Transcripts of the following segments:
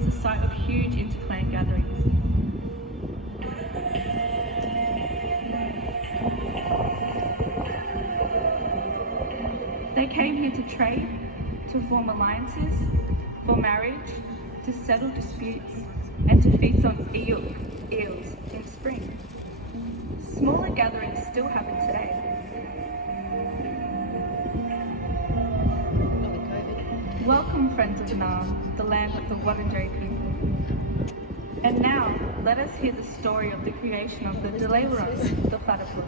was the site of huge interclan gatherings. They came here to trade, to form alliances, for marriage, to settle disputes, and to feast on eels in spring. Smaller gatherings still happen today. Welcome, friends of Nam, the land of the Wurundjeri people. And now, let us hear the story of the creation of the Dulai Wurrung, the platypus.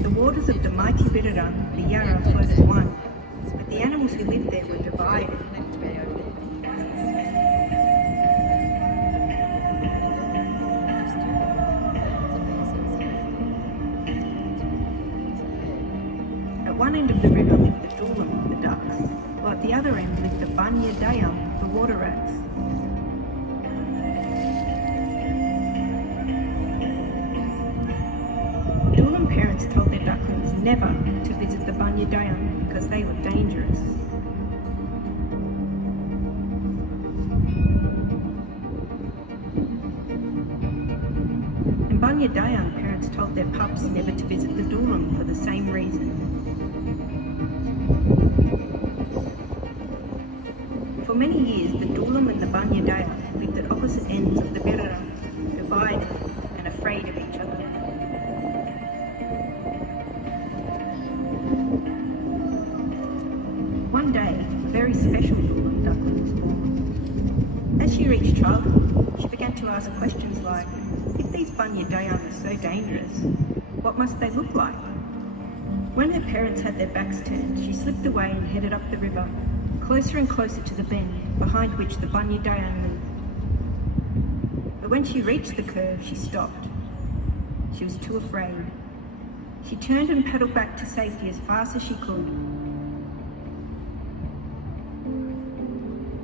The waters of the mighty Wurrung, the Yarra, flowed as one, but the animals who lived there were divided. At one end of the river lived the illum, the ducks, while at the other end lived the Ngurai, the water rats. Illum parents told their ducklings never to visit the Ngurai because they were dangerous. And Ngurai parents told their pups never to visit the illum for the same reason. For many years, the illum and the Ngurai lived at opposite ends of the Wurrung, divided and afraid of each other. One day, a very special illum duckling was born. As she reached childhood, she began to ask questions like, if these Ngurai are so dangerous, what must they look like? When her parents had their backs turned, she slipped away and headed up the river, closer and closer to the bend, behind which the Ngurai lived. But when she reached the curve, she stopped. She was too afraid. She turned and paddled back to safety as fast as she could.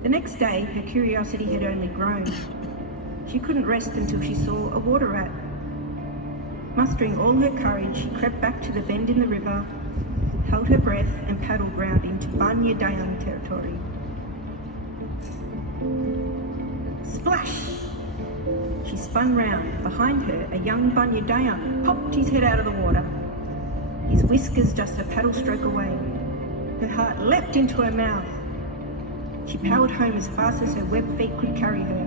The next day, her curiosity had only grown. She couldn't rest until she saw a water rat. Mustering all her courage, she crept back to the bend in the river, held her breath and paddled round into Ngurai territory. Splash! She spun round. Behind her, a young Ngurai popped his head out of the water, his whiskers just a paddle stroke away. Her heart leapt into her mouth. She powered home as fast as her webbed feet could carry her.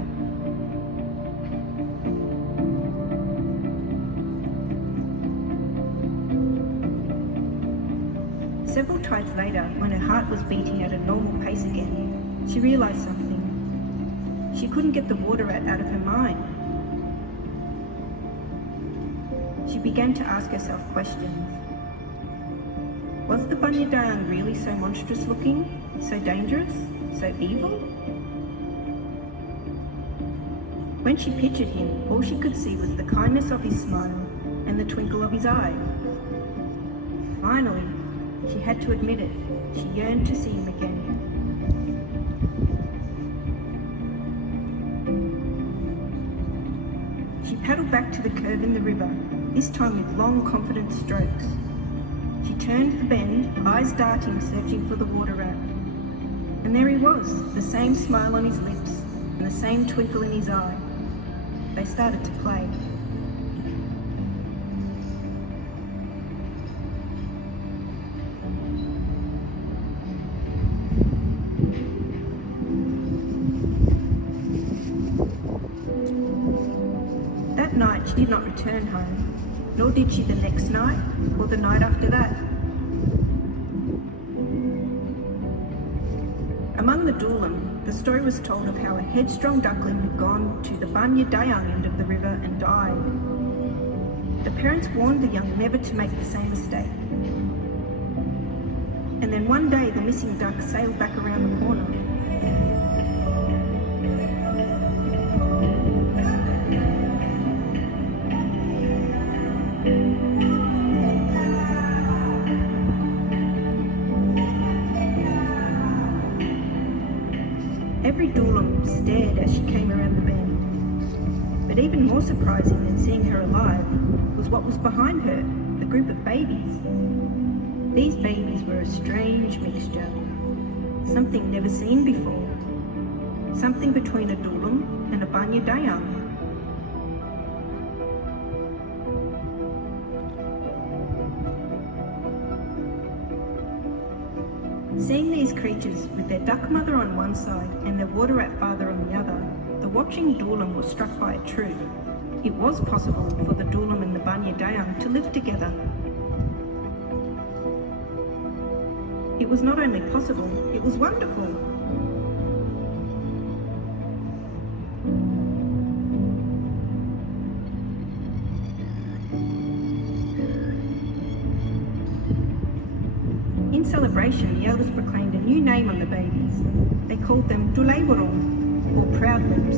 Several tides later, when her heart was beating at a normal pace again, she realised something. She couldn't get the water rat out of her mind. She began to ask herself questions. Was the Ngurai really so monstrous looking, so dangerous, so evil? When she pictured him, all she could see was the kindness of his smile and the twinkle of his eye. Finally, she had to admit it. She yearned to see him again. She paddled back to the curve in the river, this time with long, confident strokes. She turned the bend, eyes darting, searching for the water rat. And there he was, the same smile on his lips and the same twinkle in his eye. They started to play. That night she did not return home, nor did she the next night or the night after that. Among the illum, the story was told of how a headstrong duckling had gone to the Ngurai end of the river and died. The parents warned the young never to make the same mistake. And then one day the missing duck sailed back around the corner. Every illum stared as she came around the bend. But even more surprising than seeing her alive what was behind her, the group of babies. These babies were a strange mixture, something never seen before, something between a illum and a Dja Dja. Seeing these creatures with their duck mother on one side and their water rat father on the other, the watching illum was struck by a truth. It was possible for the illum and the Dja Dja to live together. It was not only possible, it was wonderful. In celebration, the elders proclaimed a new name on the babies. They called them Dulai Wurrung, or proud lips.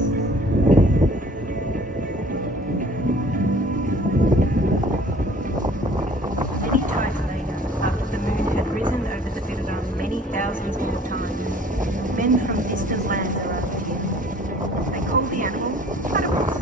Many tides later, after the moon had risen over the Wurrung many thousands more times, men from distant lands arrived here. They called the animal Platypus.